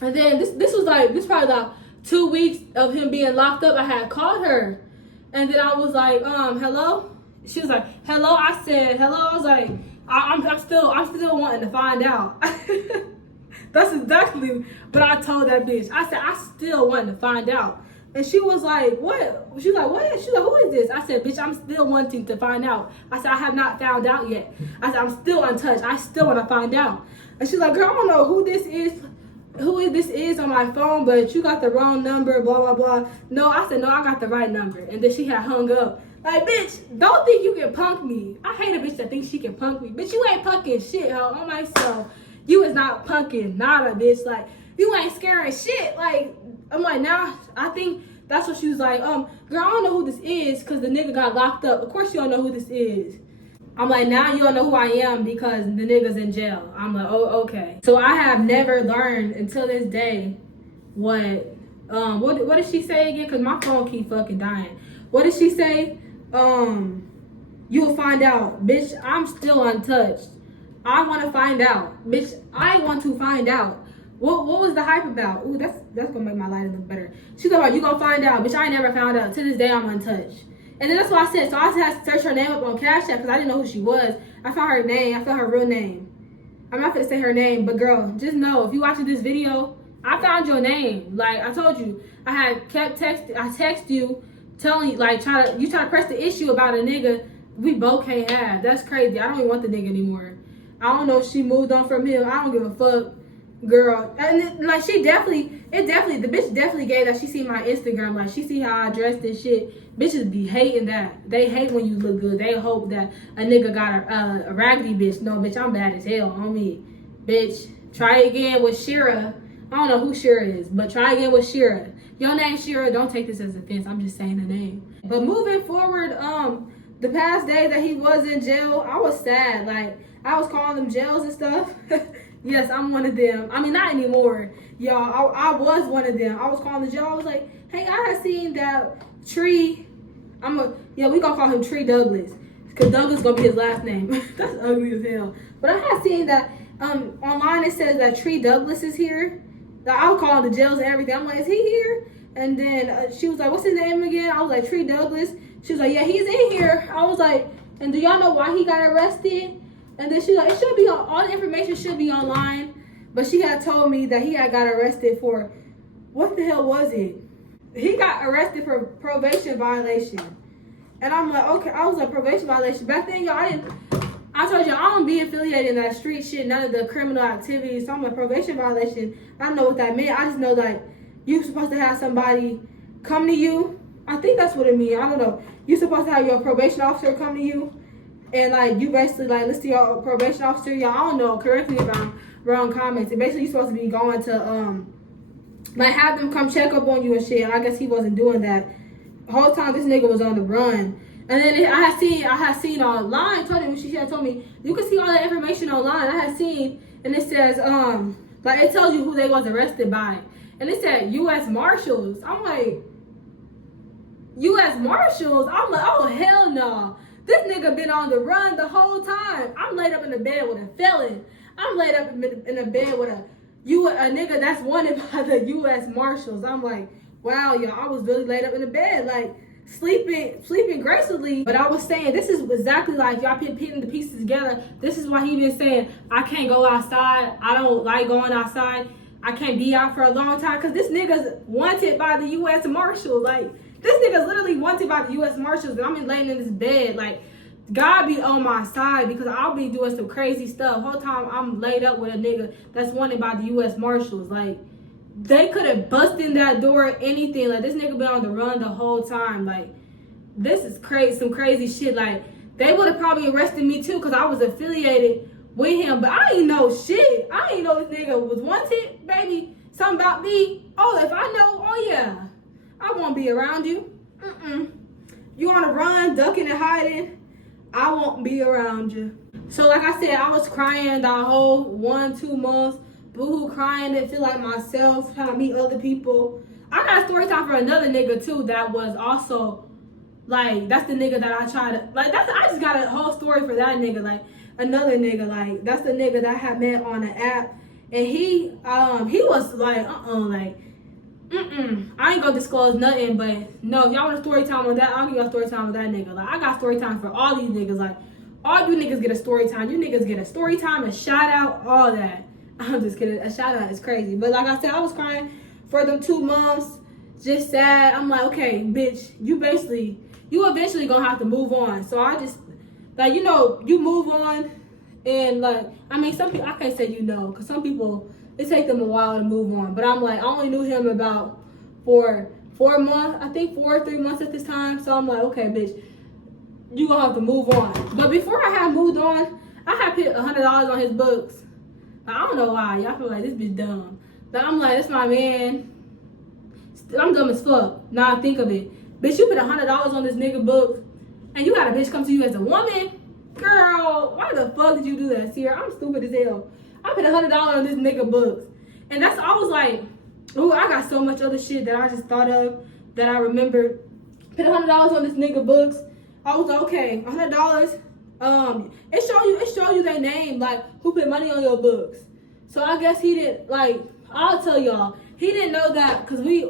And then this was probably about 2 weeks of him being locked up. I had called her. And then I was like, hello? She was like, hello. I said, hello. I was like, I'm still wanting to find out. That's exactly what I told that bitch. I said, I still wanting to find out. And she was like, what? She's like, what? She's like, who is this? I said, bitch, I'm still wanting to find out. I said, I have not found out yet. I said, I'm still untouched. I still want to find out. And she's like, girl, I don't know who this is on my phone, but you got the wrong number, blah, blah, blah. No, I said, no, I got the right number. And then she had hung up. Like, bitch, don't think you can punk me. I hate a bitch that thinks she can punk me. Bitch, you ain't punking shit, ho. On myself. You is not punking nada, bitch. Like, you ain't scaring shit. Like, I'm like, now I think That's what she was like, girl, I don't know who this is because the nigga got locked up. Of course you don't know who this is. I'm like, now you don't know who I am because the nigga's in jail. I'm like, oh, okay. So I have never learned until this day what did she say again? Because my phone keep fucking dying. What did she say? You'll find out. Bitch, I'm still untouched. I want to find out. Bitch, I want to find out. What was the hype about? Ooh, that's gonna make my life look better. She's like, you gonna find out. Bitch, I ain't never found out. To this day, I'm untouched. And then that's what I said. So I had to search her name up on Cash App because I didn't know who she was. I found her name. I found her real name. I'm not gonna say her name, but girl, just know if you watching this video, I found your name. Like I told you, I text you, telling you, like try to press the issue about a nigga we both can't have. That's crazy. I don't even want the nigga anymore. I don't know if she moved on from him. I don't give a fuck, girl. And like the bitch definitely gave that. She see my Instagram, like she see how I dressed and shit. Bitches be hating that. They hate when you look good. They hope that a nigga got a raggedy bitch. No, bitch, I'm bad as hell on me. Bitch, try again with Shira. I don't know who Shira is, but try again with Shira. Your name Shira. Don't take this as offense. I'm just saying the name. But moving forward, the past day that he was in jail, I was sad. Like I was calling them jails and stuff. Yes, I'm one of them. I mean, not anymore, y'all. I was one of them. I was calling the jail. I was like, hey, I had seen that Tree. We gonna call him Tree Douglas, cause Douglas gonna be his last name. That's ugly as hell. But I had seen that online. It says that Tree Douglas is here. I was calling the jails and everything. I'm like, is he here? And then she was like, what's his name again? I was like, Tree Douglas. She was like, yeah, he's in here. I was like, and do y'all know why he got arrested? And then she's like, it should be on, all the information should be online. But she had told me that he had got arrested for, what the hell was it? He got arrested for probation violation. And I'm like, okay, I was like, probation violation. Back then, y'all, I told you, I don't be affiliated in that street shit, none of the criminal activities. So I'm like, probation violation. I don't know what that meant. I just know that you're supposed to have somebody come to you. I think that's what it means. I don't know. You're supposed to have your probation officer come to you. And like, you basically like listen to your probation officer. Y'all, I don't know, correct me if I'm wrong, comments. And basically, you're supposed to be going to, like have them come check up on you and shit. And I guess he wasn't doing that. The whole time this nigga was on the run. And then I had seen online, she had told me, you can see all that information online. I had seen, and it says, like it tells you who they was arrested by. And it said US Marshals. I'm like, US Marshals? I'm like, oh hell no. This nigga been on the run the whole time. I'm laid up in the bed with a felon. I'm laid up in the bed with a nigga that's wanted by the US Marshals. I'm like, wow, y'all, I was really laid up in the bed, like sleeping gracefully. But I was saying, this is exactly like y'all putting the pieces together. This is why he been saying, I can't go outside. I don't like going outside. I can't be out for a long time because this nigga's wanted by the US Marshals. Like, this nigga's literally wanted by the US Marshals, and I'm laying in this bed. Like, God be on my side because I'll be doing some crazy stuff. Whole time I'm laid up with a nigga that's wanted by the US Marshals. Like, they could have busted in that door, anything. Like, this nigga been on the run the whole time. Like, this is crazy, some crazy shit. Like, they would have probably arrested me too because I was affiliated with him. But I ain't know shit. I ain't know this nigga was wanted, baby. Something about me. Oh, if I know, oh yeah. I won't be around you. You on the run, ducking and hiding, I won't be around you. So like I said, I was crying the whole 1-2 months. Boo-hoo crying, didn't feel like myself, trying to meet other people. I got a story time for another nigga too that was also, like, that's the nigga that I tried to, like, I just got a whole story for that nigga. Like, another nigga, like, that's the nigga that I had met on the app. And he was like, I ain't gonna disclose nothing, but no, if y'all want a story time on that, I'll give y'all a story time with that nigga. Like, I got story time for all these niggas. Like, all you niggas get a story time. You niggas get a story time, a shout out, all that. I'm just kidding. A shout out is crazy. But like I said, I was crying for them 2 months, just sad. I'm like, okay, bitch, you eventually gonna have to move on. So I just, like, you know, you move on, and like, I mean, some people, I can't say because some people, it take them a while to move on. But I'm like, I only knew him about for 4 months, I think 4 or 3 months at this time. So I'm like, okay, bitch, you gonna have to move on. But before I had moved on, I had put $100 on his books. I don't know why. Y'all feel like this bitch dumb. But I'm like, it's my man. I'm dumb as fuck. Now I think of it. Bitch, you put $100 on this nigga book, and you had a bitch come to you as a woman? Girl, why the fuck did you do that, Sierra? I'm stupid as hell. I put $100 on this nigga books. And that's, I was like, oh, I got so much other shit that I just thought of, that I remember. Put $100 on this nigga books. I was like, okay, $100. It show you their name, like who put money on your books. So I guess he didn't, like, I'll tell y'all, he didn't know that, cause we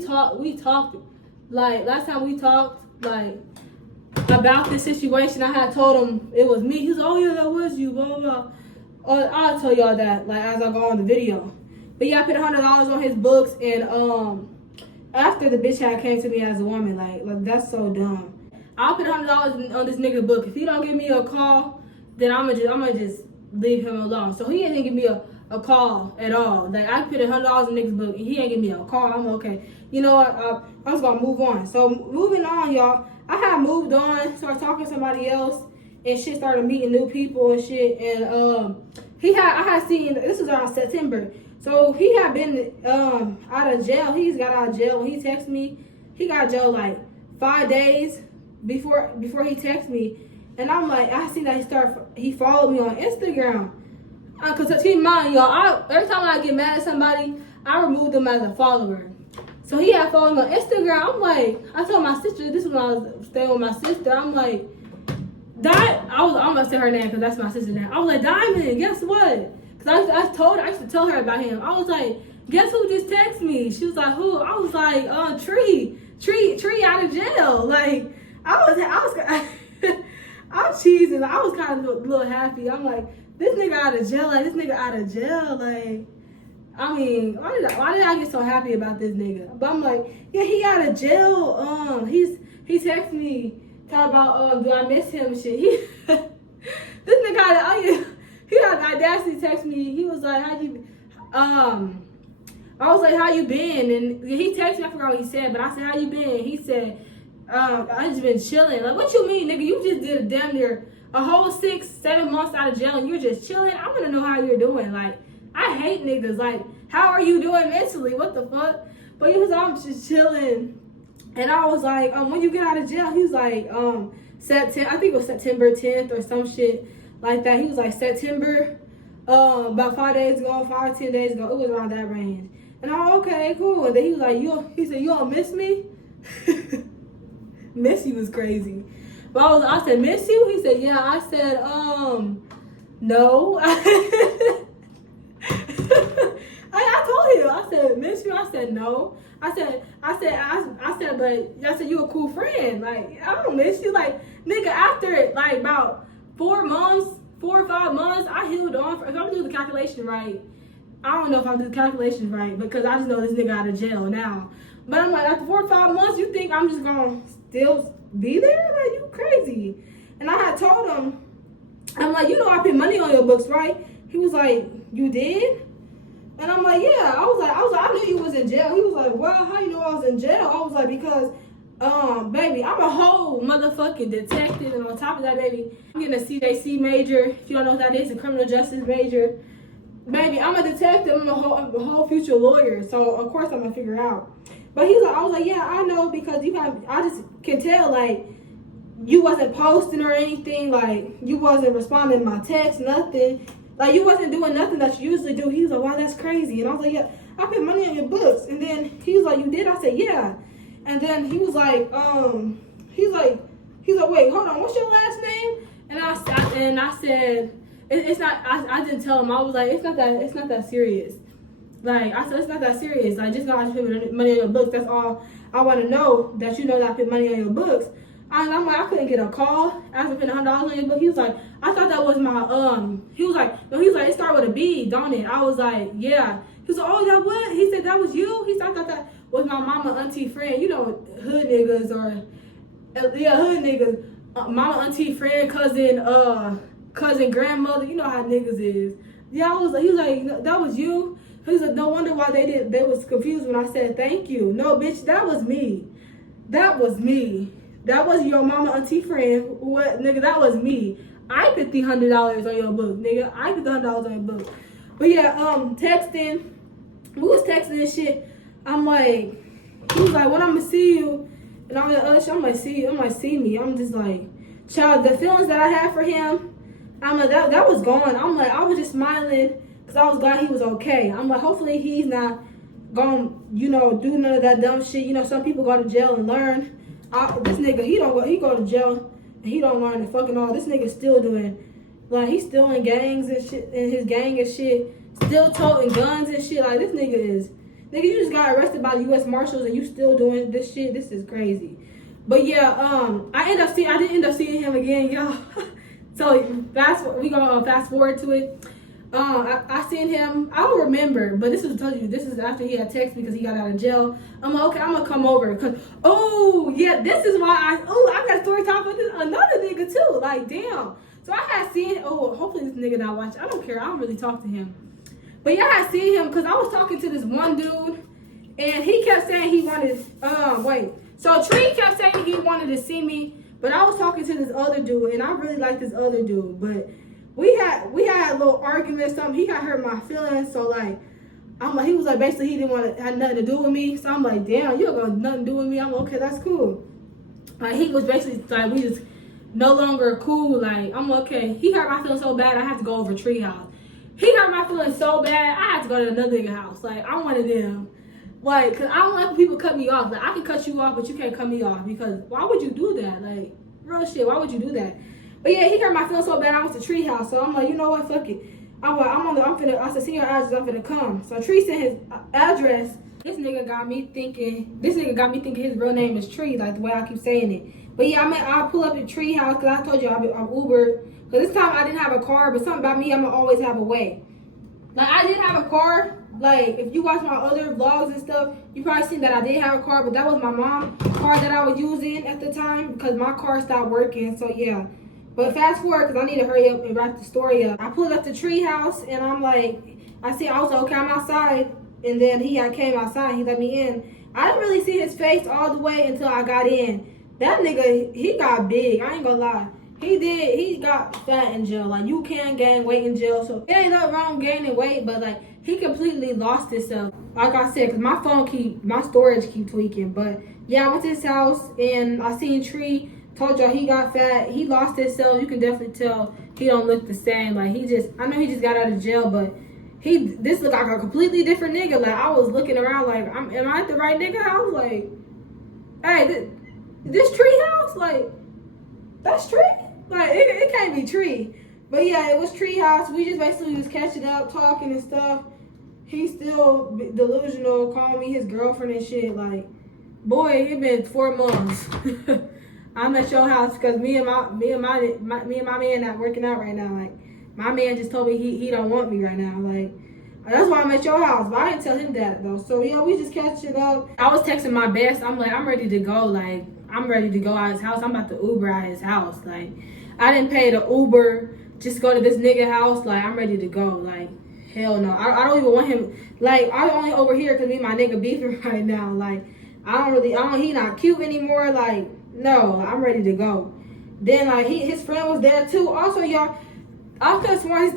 talked, like last time we talked, like about this situation. I had told him it was me. He was like, oh yeah, that was you, blah blah blah. I'll tell y'all that, like, as I go on the video. But yeah, I put $100 on his books, and after the bitch had came to me as a woman, like that's so dumb. I'll put $100 on this nigga book. If he don't give me a call, then I'm gonna just leave him alone. So he didn't give me a call at all. Like, I put $100 in nigga's book and he ain't give me a call. I'm okay. You know what? I'm just gonna move on. So moving on, y'all. I had moved on, started talking to somebody else, and shit, started meeting new people and shit. And I had seen, this was around September. So he had been out of jail. He's got out of jail. When he texted me, he got jail like 5 days before he texted me. And I'm like, I seen that he followed me on Instagram. Cause keep in mind, y'all, every time I get mad at somebody, I remove them as a follower. So he had followed me on Instagram. I'm like, I told my sister, this was when I was staying with my sister. I'm like, I'm gonna say her name because that's my sister's name. I was like, Diamond, guess what? Cause I used to tell her about him. I was like, guess who just texted me? She was like, who? I was like, Tree out of jail. Like, I was cheesing. I was kind of a little happy. I'm like, this nigga out of jail. Like, this nigga out of jail. Like, I mean, why did I get so happy about this nigga? But I'm like, yeah, he out of jail. He texted me talking about do I miss him and shit. This nigga he had the audacity to text me. He was like, I was like, how you been? And he texted me, I forgot what he said, but I said, how you been? He said, I just been chilling. Like, what you mean, nigga? You just did a damn near a whole 6-7 months out of jail and you're just chilling? I want to know how you're doing. Like, I hate niggas. Like, how are you doing mentally? What the fuck? But he was, I'm just chilling. And I was like, when you get out of jail, he was like, September, I think it was September 10th or some shit like that. He was like, September, about 5 days ago, 5 or 10 days ago. It was around that range. And I'm like, okay, cool. And then he was like, he said, you don't miss me? Miss you was crazy. But I said, miss you? He said, yeah. I said, no. I told him. I said, miss you? I said, no. I said, but you a cool friend. Like, I don't miss you. Like, nigga, after like about 4 or 5 months, I healed on. If I'm doing the calculation right, I don't know if I'm doing the calculations right, because I just know this nigga out of jail now. But I'm like, after 4 or 5 months, you think I'm just gonna still be there? Like, you crazy. And I had told him, I'm like, you know I put money on your books, right? He was like, you did? And I'm like, yeah. I was like, I knew you was in jail. He was like, well, how you know I was in jail? I was like, because, baby, I'm a whole motherfucking detective. And on top of that, baby, I'm getting a CJC major. If you don't know what that is, a criminal justice major. Baby, I'm a detective. I'm a whole future lawyer. So, of course, I'm going to figure out. But he's like, I was like, yeah, I know, because I just can tell, like, you wasn't posting or anything. Like, you wasn't responding to my text, nothing. Like, you wasn't doing nothing that you usually do. He was like, wow, that's crazy. And I was like, yeah, I put money on your books. And then he was like, you did? I said, yeah. And then he was like, he's like, wait, hold on, what's your last name? And I said, it's not, I didn't tell him. I was like, it's not that serious. Like, I said, it's not that serious. Like, just know I just put money on your books. That's all I want to know, that you know that I put money on your books. I'm like, I couldn't get a call after putting $100 on your book. He was like, I thought that was my, he was like, no, he was like, it started with a B, don't it? I was like, yeah. He was like, oh, that what? He said, that was you? He said, I thought that was my mama, auntie, friend. You know, hood niggas or, yeah, hood niggas. Mama, auntie, friend, cousin, grandmother. You know how niggas is. Yeah, he was like, that was you? He was like, no wonder why they was confused when I said thank you. No, bitch, that was me. That was me. That was your mama, auntie, friend. What, nigga, that was me. I put $100 on your book, nigga. I put $100 on your book. But yeah, texting. We was texting and shit. I'm like, He was like, when I'm gonna see you? And all the other shit, I'm like, see me. I'm just like, child, the feelings that I had for him, I'm like, that was gone. I'm like, I was just smiling because I was glad he was okay. I'm like, hopefully he's not gonna, you know, do none of that dumb shit. You know, some people go to jail and learn. This nigga, he go to jail and he don't learn and fucking all. This nigga still doing, like, he's still in gangs and shit, in his gang and shit, still toting guns and shit. Like, this nigga, you just got arrested by the US Marshals and you still doing this shit. This is crazy. But yeah, I didn't end up seeing him again, y'all. So we gonna fast forward to it. I seen him. I don't remember, but this is after he had texted me because he got out of jail. I'm like, okay, I'm gonna come over. Cause this is why I got a story time with another nigga too. Like, damn. So I had seen. Hopefully this nigga not watching. I don't care. I don't really talk to him. But yeah, I had seen him because I was talking to this one dude, and he kept saying he wanted. So Tree kept saying he wanted to see me, but I was talking to this other dude, and I really like this other dude, but. We had a little argument or something. He got hurt my feelings, so like, I'm like, he was like, basically he didn't want to have nothing to do with me. So I'm like, damn, you don't got nothing to do with me. I'm like, okay, that's cool. Like, he was basically like, we just no longer cool. Like, I'm like, okay. He hurt my feelings so bad, I had to go over Tree house. He hurt my feelings so bad, I had to go to another nigga house. Like, I wanted them. Like, cause I don't like when people cut me off. Like, I can cut you off, but you can't cut me off because why would you do that? Like, real shit. Why would you do that? But yeah, he hurt my feelings so bad I went to Tree house. So I'm like, you know what, fuck it. I said, send your address, I'm finna come. So Tree sent his address. This nigga got me thinking his real name is Tree, like the way I keep saying it. But yeah, I'll pull up at Tree house because I told you I'm Uber. Because this time I didn't have a car, but something about me, I'm gonna always have a way. Like, I did have a car. Like, if you watch my other vlogs and stuff, you probably seen that I did have a car, but that was my mom's car that I was using at the time because my car stopped working. So yeah. But fast forward, because I need to hurry up and wrap the story up. I pulled up to Tree house, and I'm like, I was like, okay, I'm outside. And then he came outside, he let me in. I didn't really see his face all the way until I got in. That nigga, he got big, I ain't gonna lie. He got fat in jail. Like, you can't gain weight in jail, so it ain't nothing wrong gaining weight, but like, he completely lost himself. Like I said, because my storage keep tweaking. But yeah, I went to his house, and I seen Tree. Told y'all he got fat. He lost himself. You can definitely tell he don't look the same. Like, I know he just got out of jail, but this look like a completely different nigga. Like, I was looking around like, am I at the right nigga house? Like, hey, this Tree house? Like, that's Tree? Like, it can't be Tree. But yeah, it was Tree house. We just basically was catching up, talking and stuff. He's still delusional, calling me his girlfriend and shit. Like, boy, it been 4 months. I'm at your house because me and my man not working out right now. Like, my man just told me he don't want me right now. Like, that's why I'm at your house. But I didn't tell him that though. So yeah, we just catching up. I was texting my best. I'm like, I'm ready to go. Like, I'm ready to go out his house. I'm about to Uber out his house. Like, I didn't pay the Uber just go to this nigga house. Like, I'm ready to go. Like, hell no. I don't even want him. Like, I only over here because me and my nigga beefing right now. Like, he not cute anymore. Like, no, I'm ready to go. Then like his friend was there too. Also, y'all, I could have sworn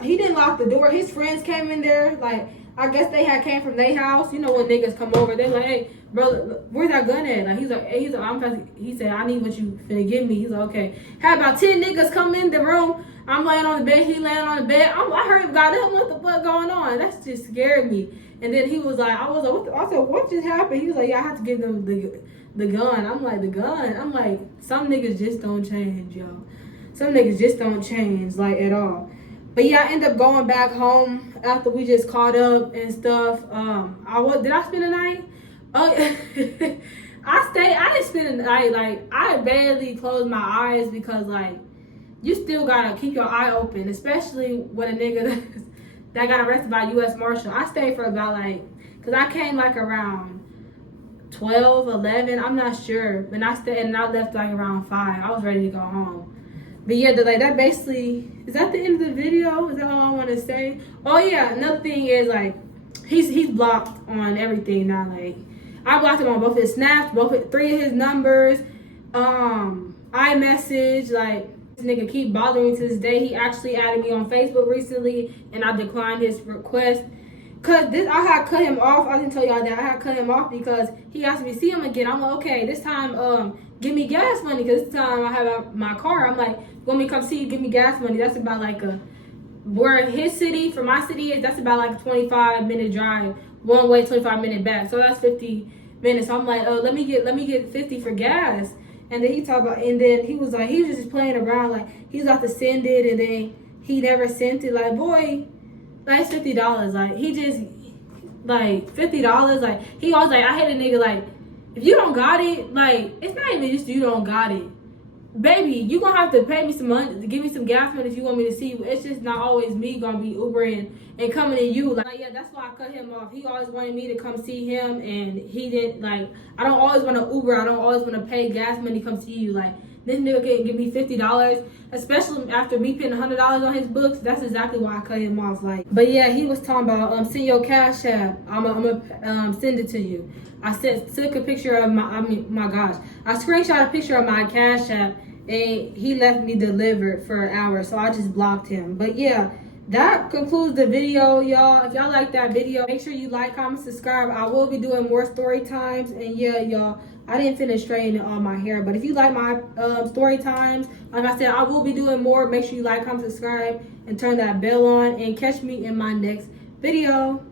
he didn't lock the door. His friends came in there. Like, I guess they came from their house. You know when niggas come over, they're like, hey, brother, where's that gun at? Like, he said, I need what you finna give me. He's like, okay. Had about 10 niggas come in the room. I'm laying on the bed. He laying on the bed. I heard him got up. What the fuck going on? That just scared me. And then he was like, I said, what just happened? He was like, yeah, I have to give them the gun. I'm like, the gun? I'm like, some niggas just don't change, yo. Some niggas just don't change, like, at all. But yeah, I ended up going back home after we just caught up and stuff. Did I spend the night? Oh, I didn't spend the night. Like, I barely closed my eyes because, like, you still gotta keep your eye open, especially when a nigga that got arrested by US Marshal. I stayed for about, like, because I came, like, around 12, 11, I'm not sure. But I stayed, and I left, like, around 5. I was ready to go home. But yeah, that basically, is that the end of the video? Is that all I want to say? Oh yeah, another thing is, like, he's blocked on everything now. Like, I blocked him on both his snaps, 3 of his numbers, iMessage. Like, this nigga keep bothering me to this day. He actually added me on Facebook recently, and I declined his request. Cause I had cut him off. I didn't tell y'all that I had cut him off because he asked me to see him again. I'm like, okay, this time, give me gas money. Cause this time I have my car. I'm like, you want me to come see you? Give me gas money. That's about like where his city from my city is. That's about like a 25-minute drive one way, 25-minute back. So that's 50 minutes. So I'm like, let me get 50 for gas. And then he talked about, and then he was just playing around, like he was about to send it, and then he never sent it. Like, boy, like it's $50. Like he just like $50. Like he always like, I hate a nigga like, if you don't got it, like it's not even just you don't got it. Baby, you gonna have to pay me some money to give me some gas money if you want me to see you. It's just not always me gonna be Ubering and coming to you. Like yeah, that's why I cut him off. He always wanted me to come see him, and he didn't like. I don't always want to Uber. I don't always want to pay gas money to come see you. Like this nigga can give me $50, especially after me paying $100 on his books. That's exactly why I cut him off. Like, but yeah, he was talking about send your cash app. I'm gonna send it to you. I took a picture of my gosh, I screenshot a picture of my cash app, and he left me delivered for an hour, so I just blocked him. But yeah, that concludes the video, y'all. If y'all like that video, make sure you like, comment, subscribe. I will be doing more story times, and yeah, y'all, I didn't finish straightening all my hair, but if you like my story times, like I said, I will be doing more. Make sure you like, comment, subscribe, and turn that bell on, and catch me in my next video.